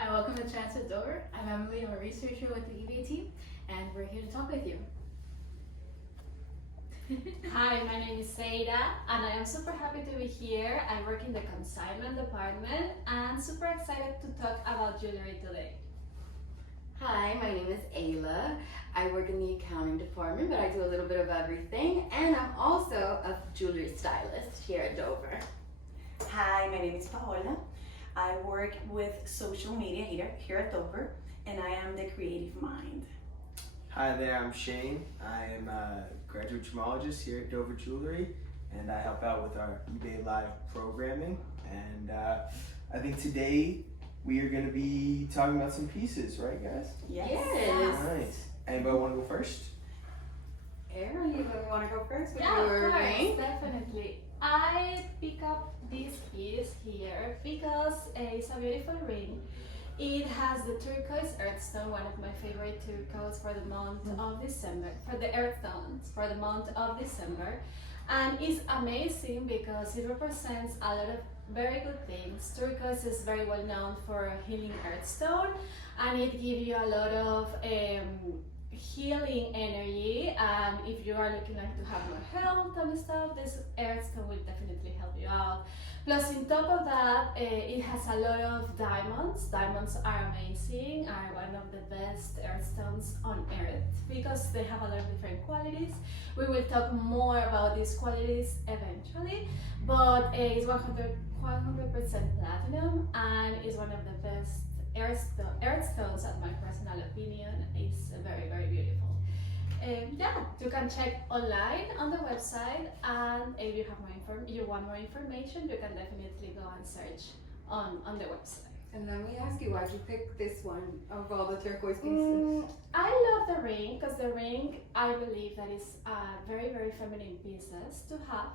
Hi, welcome to Chats with Dover. I'm Emily, I'm a researcher with the eBay team, and we're here to talk with you. Hi, my name is Seira, and I am super happy to be here. I work in the consignment department and super excited to talk about jewelry today. Hi, my name is Ayla. I work in the accounting department, but I do a little bit of everything, and I'm also a jewelry stylist here at Dover. Hi, my name is Paola. I work with social media here at Dover, and I am the creative mind. Hi there, I'm Shane. I am a graduate gemologist here at Dover Jewelry, and I help out with our eBay Live programming. And I think today we are going to be talking about some pieces, right, guys? Yes. Nice. Anybody want to go first? Aaron, you want to go first with Yeah, your of course, ring? definitely. I pick up this piece here because it's a beautiful ring. It has the turquoise earthstone, one of my favorite turquoise for the month of December, for the earthstones for the month of December. And it's amazing because it represents a lot of very good things. Turquoise is very well known for healing earthstone, and it gives you a lot of healing energy. And if you are looking like to have more health and stuff, this earthstone will definitely help you out. Plus, on top of that, it has a lot of diamonds. Diamonds are amazing, are one of the best earthstones on earth because they have a lot of different qualities. We will talk more about these qualities eventually, but it's 100% platinum and is one of the best earthstones, at my personal opinion. It's very, very beautiful. Yeah, you can check online on the website, and if you have you want more information, you can definitely go and search on the website. And let me ask you, why'd you pick this one of all the turquoise pieces? I love the ring because the ring, I believe that is a very, very feminine pieces to have,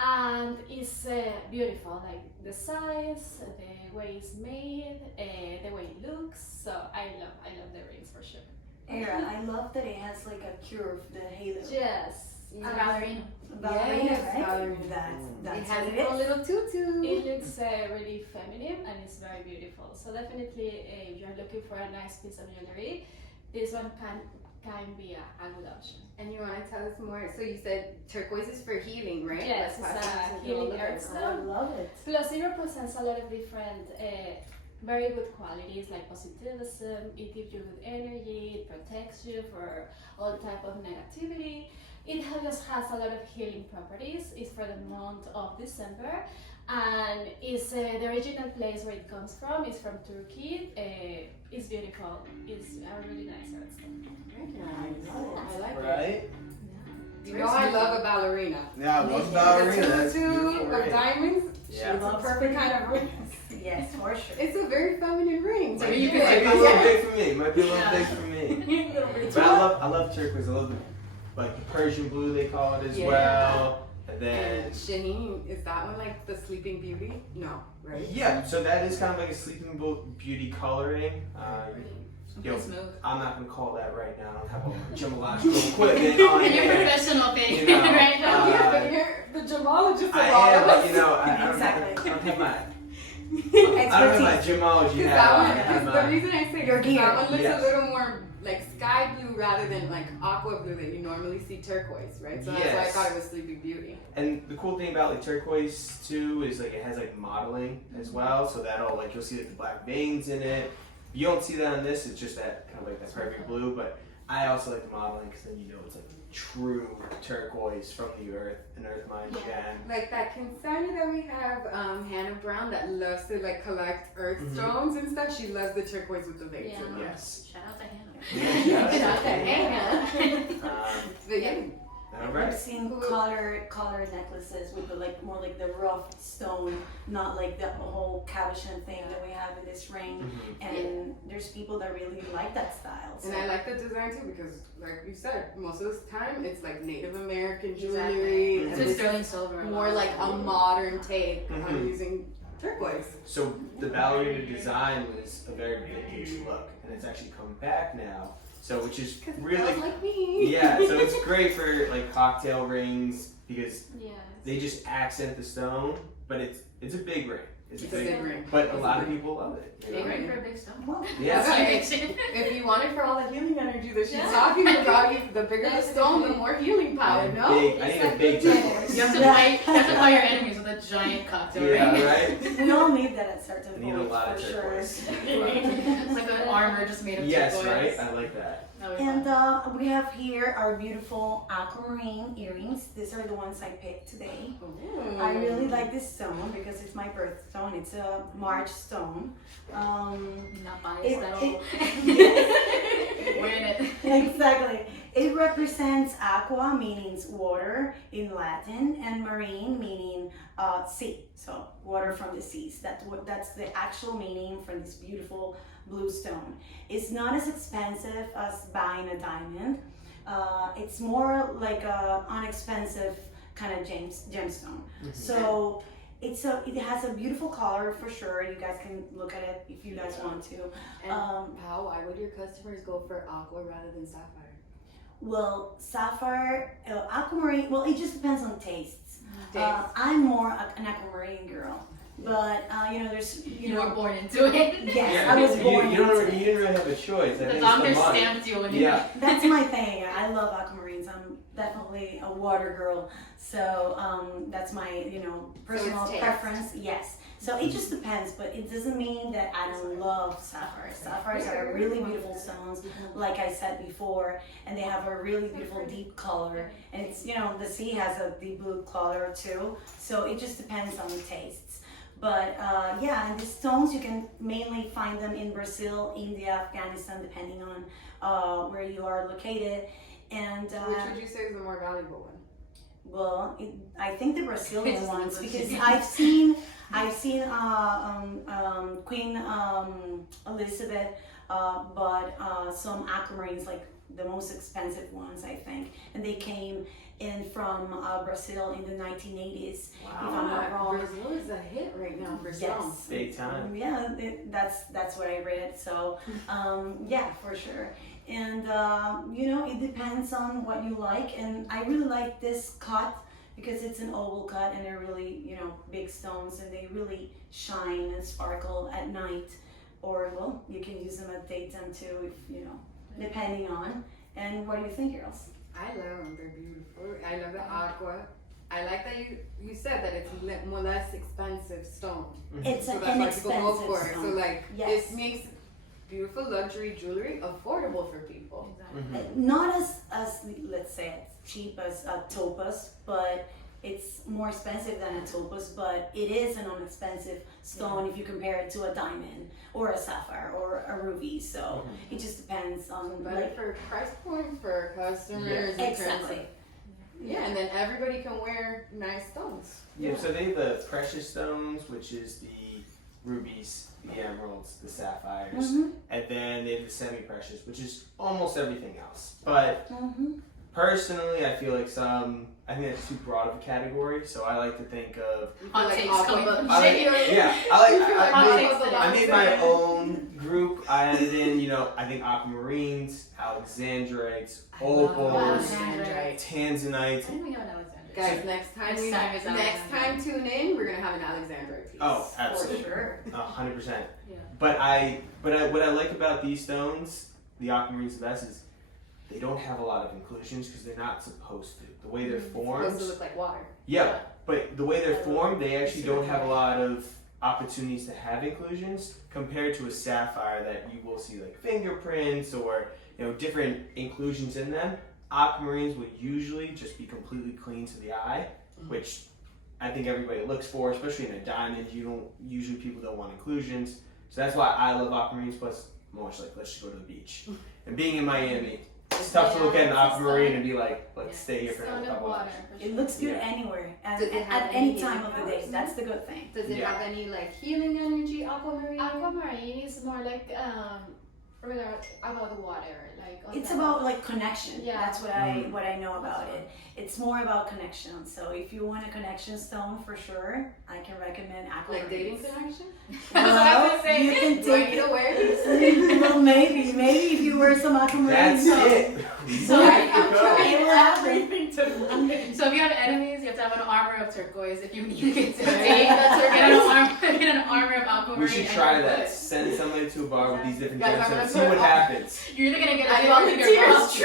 and it's beautiful, like the size, the way it's made, the way it looks. So I love the rings for sure. Era, I love that it has like a curve, the halo. Yes. It's a ballerina. Ballerina, Yes, right? ballerina. That's It has what a it is. little tutu. It looks really feminine and it's very beautiful. So definitely, if you're looking for a nice piece of jewelry, this one can be a good option. And you want to tell us more? So you said turquoise is for healing, right? Yes, Let's it's pass a it to healing all of us. I earthstone. love it. Plus, it represents a lot of different very good qualities like positivism. It gives you good energy. It protects you for all type of negativity. It just has a lot of healing properties. It's for the month of December, and it's the original place where it comes from is from Turkey. It's beautiful. It's a really nice earthstone. Very nice. I like it. Right? You know I love a ballerina. Yeah, I love ballerina. The That's tutu beautiful of ring. diamonds. Yeah. It's a perfect kind of ring. Yes, for sure. It's a very feminine ring. So Might you be can a say little yeah. big for me. Might be a little big for me. But I love turquoise. I love the Persian blue they call it as Yeah. well. And then And Shaheen, is that one like the Sleeping Beauty? No, right? yeah, so that is kind of like a Sleeping Beauty coloring. Something smooth. I'm not gonna call that right now. I don't have all my gemological equipment on And your here. professional thing, You know, right? Yeah, but you're the gemologist of I all am, of but us. you know, I don't Exactly. have my gemology Because hat on. I that have one, the my, reason I say Your that, that one looks Yes. a little more like sky blue rather than like aqua blue that you normally see turquoise, right? So that's why I Yes. thought it was Sleeping Beauty. and the cool thing about like turquoise too is like it has like modeling as well, so that'll like you'll see like the black veins in it. You don't see that on this; it's just that kind of like that perfect blue. But I also like the modeling because then you know it's like true turquoise from the earth, an earth mine gem. Like that consignor that we have, Hannah Brown, that loves to like collect earth Mhm. stones and stuff. She loves the turquoise with the veins Yeah. in them. Yes. Shout out to Hannah. Yeah, Shout out to Hannah. Hannah. But yeah, All I've right. seen color necklaces with the like more like the rough stone, not like the whole cabochon thing that we have in this ring. Mhm. And there's people that really like that style. So. and I like the design too because, like you said, most of the time it's like Native American Exactly. jewelry, Mhm. and So this sterling silver. is more like a modern take on Mhm. using turquoise. So the ballerina design was a very vintage look, and it's actually come back now. So which is really like me. yeah. So it's great for like cocktail rings because Yeah. they just accent the stone, but it's a big ring. It's a It's a big, big ring. but a lot of people love it. You Big know? ring for a big stone. Well, Yeah. If you want it for all the healing energy that she's Yeah. talking about, the bigger the That's stone, the exactly. more healing power, no? Big, I need a big turquoise. You have to fight your enemies with a giant cocktail ring. Yeah, right? we all need that at certain I need a points, lot of for sure. turquoise. It's like an armor just made of Yes, turquoise. right? I like that. That was And fun. we have here our beautiful aquamarine earrings. These are the ones I picked today. I really like this stone because it's my birthstone. It's a March stone. Not biased It- at all. it- Wearing it. Exactly. It represents aqua, meaning water in Latin, and marine, meaning sea. So water from the seas. That's the actual meaning for this beautiful blue stone. It's not as expensive as buying a diamond. It's more like a unexpensive kind of gemstone. So it has a beautiful color for sure. You guys can look at it if you guys want to. And how, why would your customers go for aqua rather than sapphire? Well, sapphire, aquamarine. Well, it just depends on tastes. Taste. I'm more an aquamarine girl, but there's You were born into it. Yes, I was born. You into it. didn't really have a choice. I The think doctor it's the money. stamped you when you Yeah. That's my thing. I love aquamarines. I'm definitely a water girl. So that's my, personal taste. preference. Yes. So it just depends, but it doesn't mean that I don't love sapphires. Sapphires are really beautiful stones, like I said before, and they have a really beautiful deep color. And it's, the sea has a deep blue color too. So it just depends on the tastes. But and the stones, you can mainly find them in Brazil, India, Afghanistan, depending on where you are located. And Which would you say is the more valuable one? well, I think the Brazilian It's ones, the because Brazilian. I've seen Queen Elizabeth, but some aquamarines, like the most expensive ones, I think, and they came in from Brazil in the 1980s. If I'm not wrong. Brazil is a hit right now for Yes. stones. Big time. Yeah, that's what I read. So, yeah, for sure. And it depends on what you like. And I really like this cut because it's an oval cut and they're really, big stones and they really shine and sparkle at night. Or well, you can use them at daytime too, if depending on. And what do you think, girls? I love them. They're beautiful. I love the aqua. I like that you said that it's more less expensive stone. It's So an that's why people go inexpensive for it. So stone. like Yes. it makes beautiful luxury jewelry affordable for people. Exactly. Not as let's say cheap as a topaz, but it's more expensive than a topaz, but it is an inexpensive stone if you compare it to a diamond or a sapphire or a ruby. So it just depends on But for price point for customers, in terms exactly. of- yeah, and then everybody can wear nice stones. Yeah, so they have the precious stones, which is the rubies, the emeralds, the sapphires, Mhm. and then they have the semi-precious, which is almost everything else. But Mhm. personally, I feel like I think that's too broad of a category. So I like to think of, You feel Hot like takes aqua, coming but from I Jay. like, yeah, Hot I takes made, today. I made my own group. I added in, I think aquamarines, alexandrites, I love opals, alexandrite. tanzanites. I didn't we have an Alexander. Guys, next time Next time tune in, we're gonna have an alexandrite piece. Oh, absolutely. For sure. 100%. Yeah. But what I like about these stones, the aquamarines, the best is they don't have a lot of inclusions because they're not supposed to. The way they're It's formed, supposed to look like water. yeah. But the way they're I formed, they actually Super don't have a lot of opportunities to have inclusions compared to a sapphire that you will see like fingerprints or different inclusions in them. Aquamarines will usually just be completely clean to the eye, which I think everybody looks for, especially in a diamond. People don't want inclusions, so that's why I love aquamarines. Plus, I'm always like, let's just go to the beach. And being in Miami, it's tough to look at an aquamarine and be like, let's stay here for another Stone of couple water. hours. for It sure. looks good Yeah. anywhere Does it have at any any time of the day. powers? That's the good thing. Does it Yeah. have any like healing energy, aquamarine? Aquamarine is more like about the water, like on It's the- about like connection. Yeah. That's what I know about it. It's more about connection. So if you want a connection stone for sure, I can recommend aquamarine. Like dating connection? Well, you can Do I take need to wear these? well, maybe if you wear some aquamarine. That's it. So There I'm you go. trying. It will happen. Everything to So if you have enemies, you have to have an armor of turquoise. If you need to get to a Right. date, get an should I try know that. good. Send somebody to a bar with these different Guys, I'm drinks gonna and see put what all- happens. You're either gonna get a I date or get volunteer. robbed. Do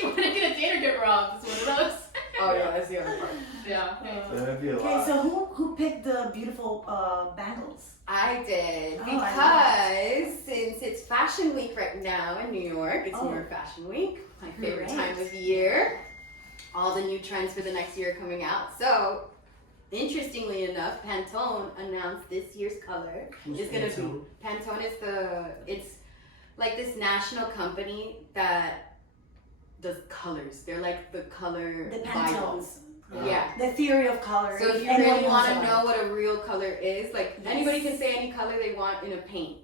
you want to get a date or get robbed? It's one of those. Oh yeah, that's the other part. Yeah. So that'd be a Okay, lot. so who picked the beautiful bangles? I did Oh, I because since it's Fashion Week right now in New York, it's Oh. New York Fashion Week, my favorite Great. time of year. All the new trends for the next year coming out. So, interestingly enough, Pantone announced this year's color Who's is gonna Pantone? be Pantone is it's like this national company that does colors. They're like the color The Bible. Pantones. Yeah. The theory of color. So if you Anyone really knows want to about know it. what a real color is, like Yes. anybody can say any color they want in a paint.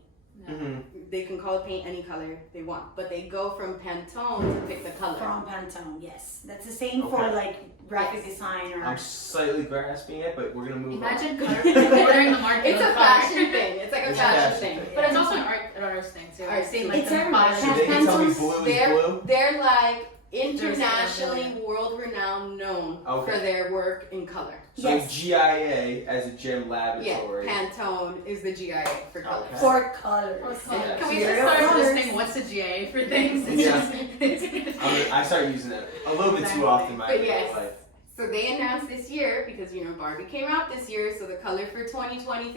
Mm-hmm. They can call a paint any color they want, but they go from Pantone to pick the color. From Pantone, yes. That's the same for Okay. like graphic Yes. design or. I'm slightly grasping it, but we're gonna move Imagine on. ordering the market. It's a of color. fashion thing. It's like a It's a fashion fashion thing. thing. But it's also an artist thing too. Art Same too. like It's the everywhere. fashion. So they can tell me Pantone's- blue is They're blue? they're like There's internationally like a world renowned known Okay. for their work in color. So Yes. GIA as a gem Yeah, laboratory. Pantone is the GIA for color. Okay. For colors. Yeah. Can we Zero just start colors. listing what's the GA for things? It's Yeah. just, I start using it a little bit too often in my But real yes. life. So they announced this year, because you know Barbie came out this year, so the color for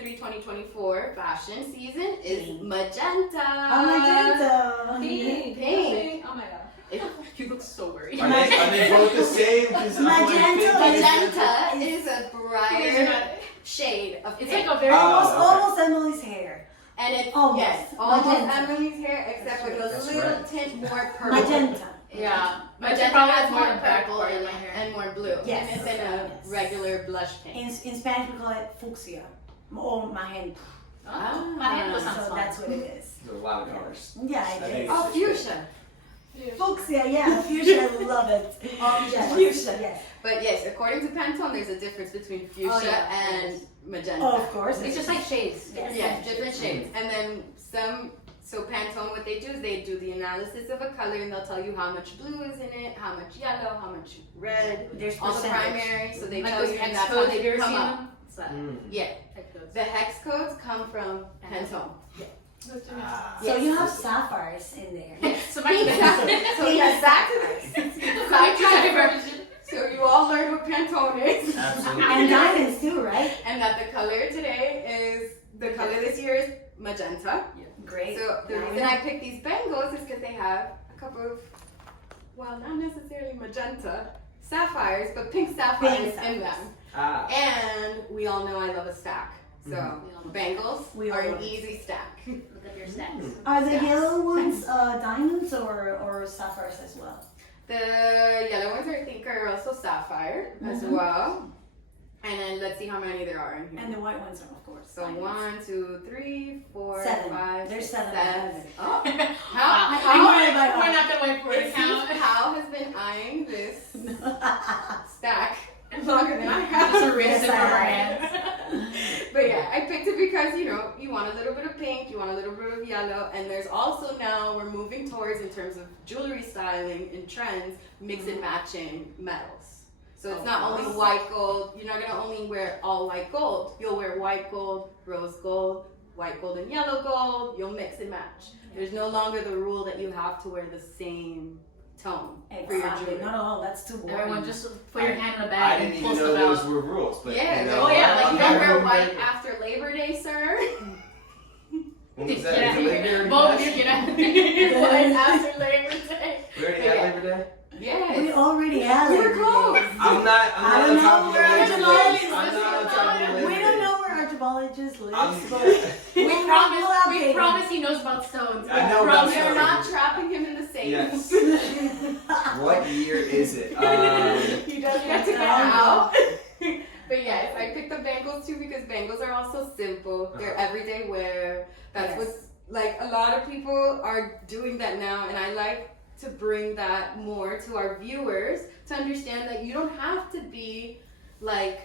2023-2024 fashion season is Pink. magenta. Oh, magenta. Pink. Oh my god. you look so worried. Are they both the same? 'Cause I'm like Magenta thinking- Magenta is a brighter It's shade of pink. like a very Oh. Almost Emily's hair. And it's Almost. yes, almost Magenta. Emily's hair, except with a That's little right. tint more purple. Magenta. yeah. Magenta probably has has more more the back purple part of and, my hair. and more blue. Yes. And it's in a Yes. regular blush pink. In Spanish we call it fucsia or magenta. Oh, my hand was So sounds fun. that's what it is. There's a lot of colors. Yeah, I it think is. Oh, fuchsia. Fuchsia, yeah, fuchsia, I love it. Oh, yes. Fuchsia, yes. But yes, according to Pantone, there's a difference between fuchsia yeah. and magenta. Oh, of course. It's just like shades. Yes. Yeah, different shades. And then so Pantone, what they do is they do the analysis of a color and they'll tell you how much blue is in it, how much yellow, how much red, There's all the percentage. primary. So they Like tell those you, and hex that's how codes, have you they ever come seen up. them? It's that. Mm. Yeah, Hex codes. the hex codes come from Pantone. Ah. So you have sapphires in there. Yes. So my So exactly. So you all learned what Pantone is. Absolutely. And diamonds too, right? And that the color today is, the color this year is magenta. Great. So the reason I picked these bangles is because they have a couple of, well, not necessarily magenta sapphires, but pink sapphires Pink in sapphires. them. Ah. And we all know I love a stack. So Mhm. bangles We are all an love it. easy stack. Look at your stats. Mm. Are the Yes. yellow ones diamonds or sapphires as well? The yellow ones I think are also sapphire as Mhm. well. And then let's see how many there are in here. And the white ones are, of course. So diamonds. 1, 2, 3, 4, Seven. 5, There's 6, 7. 7. Oh, Wow. how- We're not gonna wait for it it to seems count. Hal has been eyeing this stack longer than I Just have. erase Yes, it I from our have. hands. But yeah, I picked it because, you know, you want a little bit of pink, you want a little bit of yellow, and there's also now we're moving towards, in terms of jewelry styling and trends, mix and matching metals. So it's not only white gold, you're not gonna only wear all white gold, you'll wear white gold, rose gold, white gold and yellow gold, you'll mix and match. There's no longer the rule that you have to wear the same tone for your Exactly. jewelry. Not at all. That's too boring. Everyone just put your hand in a I bag didn't and even pull know stuff those out. were rules. But, Yeah, you know, oh yeah, like you you don't wear remember- white after Labor Day, sir. When was Get that? out Is of it Labor here. Day? Both of you get out of here. White after Labor Day. We already Yeah. had Labor Day? Yes. We already have We it. were close. I'm not I on don't top know of where the Labor Archibald Day. is. I'm not on top of the Labor We Day. don't know where Archibologist lives, I'm- but We we'll promise. update We him. promise he knows about stones. I know We about promise. We are stones. not trapping him in the safe. Yes. What year is it? He does get to get out. But yes, I picked the bangles too because bangles are also simple. They're everyday wear. That's Yes. what's like, a lot of people are doing that now, and I like to bring that more to our viewers to understand that you don't have to be like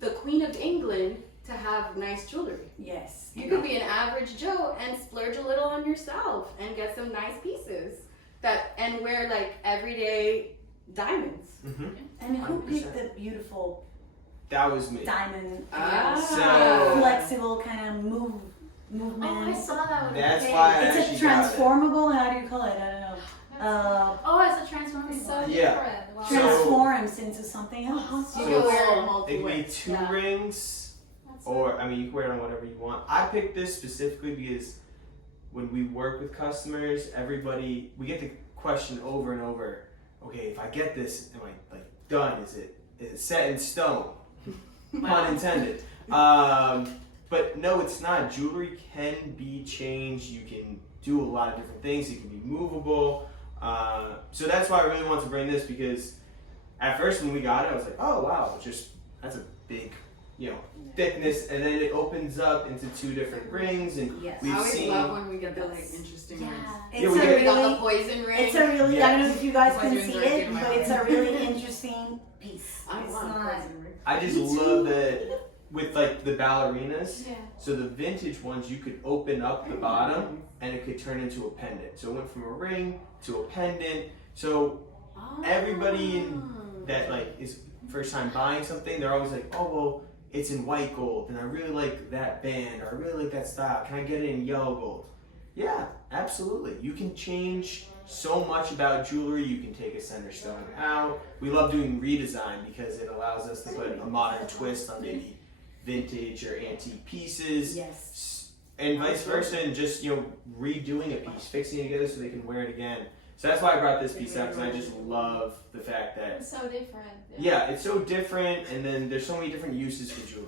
the Queen of England to have nice jewelry. Yes. You could be an average Joe and splurge a little on yourself and get some nice pieces and wear like everyday diamonds. Mhm. And who 100%. picked the beautiful That was me. diamond, Ah. So- flexible kind of move movement. Oh, I saw that one. That's Okay. why I It's a actually got it. transformable. How do you call it? I don't know. Oh, it's a transforming It's so one. Yeah. different. Wow. So- Transforms into something else. You So can wear it It multiple can be ways. 2 Yeah. rings, That's or I mean, you can wear it on whatever you want. I picked this specifically because when we work with customers, we get the question over and over. Okay, if I get this, am I like done? Is it set in stone? Pun intended. But no, it's not. Jewelry can be changed. You can do a lot of different things. It can be movable. So that's why I really want to bring this, because at first when we got it, I was like, oh wow, that's a big, thickness, and then it opens up into 2 different rings, and Yes. we've I always seen. love when we get the like interesting rings. Yeah. It's Yeah, we a get- We got really, the poison ring. it's a really. I don't know if you guys can Poison see ring it, in my but it's a room. really interesting piece. I It's want a not. poison ring. I just Me too. love that with like the ballerinas. Yeah. So the vintage ones, you could open up the bottom and it could turn into a pendant. So it went from a ring to a pendant. So everybody that like is first time buying something, they're always like, oh well, it's in white gold, and I really like that band, or I really like that style. Can I get it in yellow gold? Yeah, absolutely. You can change so much about jewelry. You can take a center stone out. We love doing redesign because it allows us to put a modern twist on maybe vintage or antique pieces. Yes. And vice versa, and just redoing a piece, fixing it together so they can wear it again. So that's why I brought this piece out, because I just love the fact that It's so different. it's so different, and then there's so many different uses for jewelry.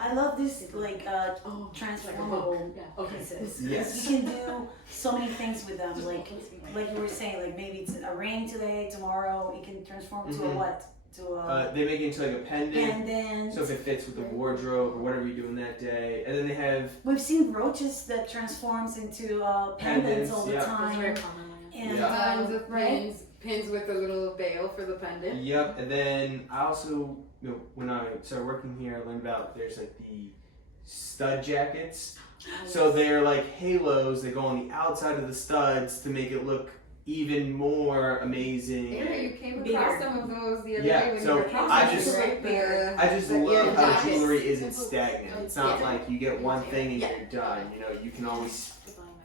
I love this like Oh, transformable okay. pieces. Yes. You can do so many things with them. Like you were saying, like maybe it's a ring today, tomorrow it can transform to a Mhm. what? To a They make it into like a pendant, pendant. so if it fits with the wardrobe or whatever you're doing that day. And then they have We've seen brooches that transforms into pendants all the yeah. It's a very time. common one. And Yeah. Tons of right? pins with a little veil for the pendant. Yep, and then I also, when I started working here, I learned about there's like the stud jackets. So they're like halos that go on the outside of the studs to make it look even more amazing. Yeah, you came Bigger. across some of those the other Yeah, day when so you were I processing, just- right? The- I just the love ear how jackets. jewelry isn't stagnant. It's not Yeah. like you get one thing and Yeah. you're done. You can always,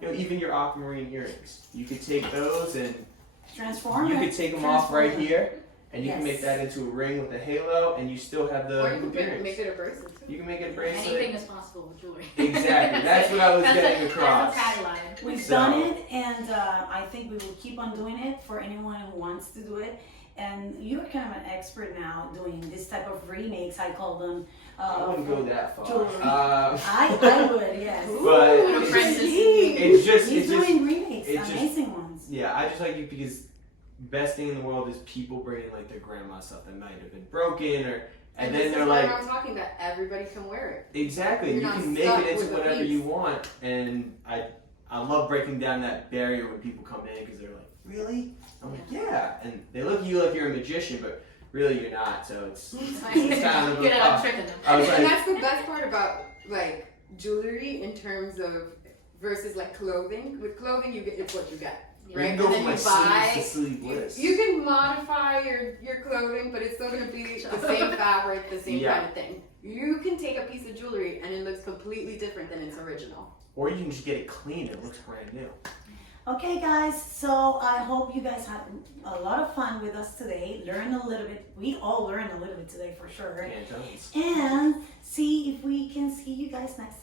even your aquamarine earrings. You could take those and transform you it. could take them off right Transform it. here, and you can make Yes. that into a ring with a halo, and you still have the Or you hoop can earrings. make it a bracelet too. You can make it a bracelet. Anything is possible with jewelry. Exactly. That's what I was That's getting a, across. That's a tagline. We've So- done it, and I think we will keep on doing it for anyone who wants to do it. And you're kind of an expert now doing this type of remakes. I call them. I wouldn't go that far. jewelry. Um, I would, yes. But Ooh, it's Princess just, Eve. it's just, He's it's just, doing remakes, it's just- amazing ones. yeah. I just like it because best thing in the world is people bringing like their grandma stuff that might have been broken, or and then this they're is what like, I'm talking about. Everybody can wear it. exactly. You're You not can make stuck it into with a whatever piece. you want, and I love breaking down that barrier when people come in because they're like, really? I'm like, yeah, and they look at you like you're a magician, but really you're not. So it's kind of Get a- out tricking them. I was And like, that's the best part about like jewelry in terms of versus like clothing. With clothing, you get it's what you get. you Right? can go And from then like you buy- sleeves to sleeveless. You can modify your clothing, but it's still gonna be the same fabric, the same Yeah. kind of thing. You can take a piece of jewelry and it looks completely different than its original. Or you can just get it clean. It looks brand new. Okay, guys, so I hope you guys had a lot of fun with us today. Learn a little bit. We all learned a little bit today for sure. Pantone. And see if we can see you guys next time.